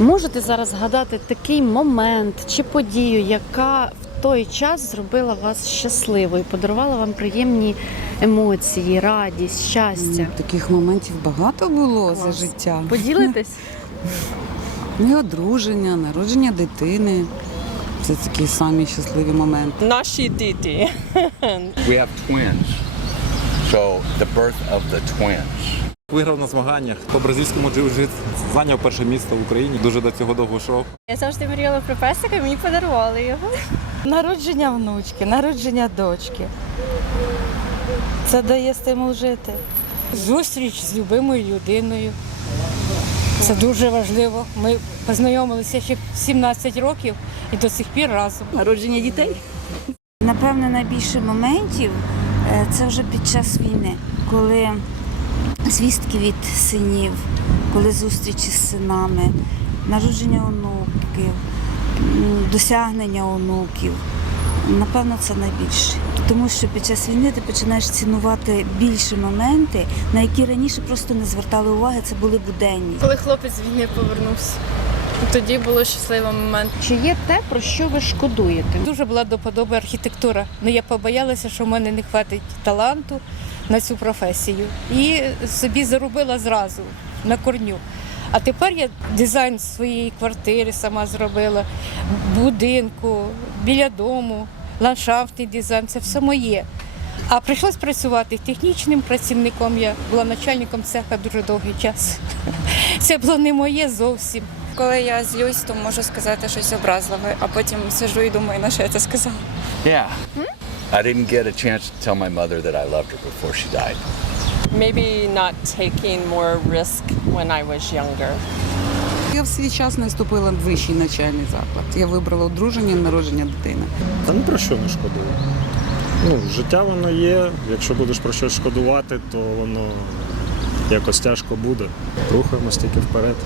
Можете зараз згадати такий момент чи подію, яка в той час зробила вас щасливою, подарувала вам приємні емоції, радість, щастя? Таких моментів багато було за життя. Поділитесь? Ну, і одруження, народження дитини. Це такі самі щасливі моменти. Наші діти. We have twins. So the birth of the twins. Виграв на змаганнях по бразильському джиу-джитсу. Зайняв перше місце в Україні. Дуже до цього довго йшов. Я завжди мріяла про песика, мені подарували його. Народження внучки, народження дочки. Це дає стимул жити. Зустріч з любимою людиною. Це дуже важливо. Ми познайомилися ще в 17 років і до сих пір разом. Народження дітей. Напевно, найбільше моментів е, це вже під час війни, коли звістки від синів, коли зустрічі з синами, народження онуків, досягнення онуків. Напевно, це найбільше. Тому що під час війни ти починаєш цінувати більше моменти, на які раніше просто не звертали уваги, це були буденні. Коли хлопець з війни повернувся, тоді було щасливий момент. Чи є те, про що ви шкодуєте? Дуже була до подоби архітектура, але я побоялася, що в мене не вистачить таланту на цю професію. І собі заробила зразу на корню. А тепер я дизайн своєї квартири сама зробила, будинку, біля дому, ландшафтний дизайн це все моє. А прийшлось працювати технічним працівником. Я була начальником цеха дуже довгий час. Це було не моє зовсім. Коли я злюсь, то можу сказати щось образливе, а потім сижу і думаю, на що я це сказала. Yeah. I didn't get a chance to tell my mother that I loved her before she died. Maybe not taking more risk when I was younger. Я в свій час не вступила в вищий навчальний заклад. Я вибрала одруження і народження дитини. Та ні про що не шкодую. Ну, життя воно є. Якщо будеш про щось шкодувати, то воно якось тяжко буде. Рухаємось тільки вперед.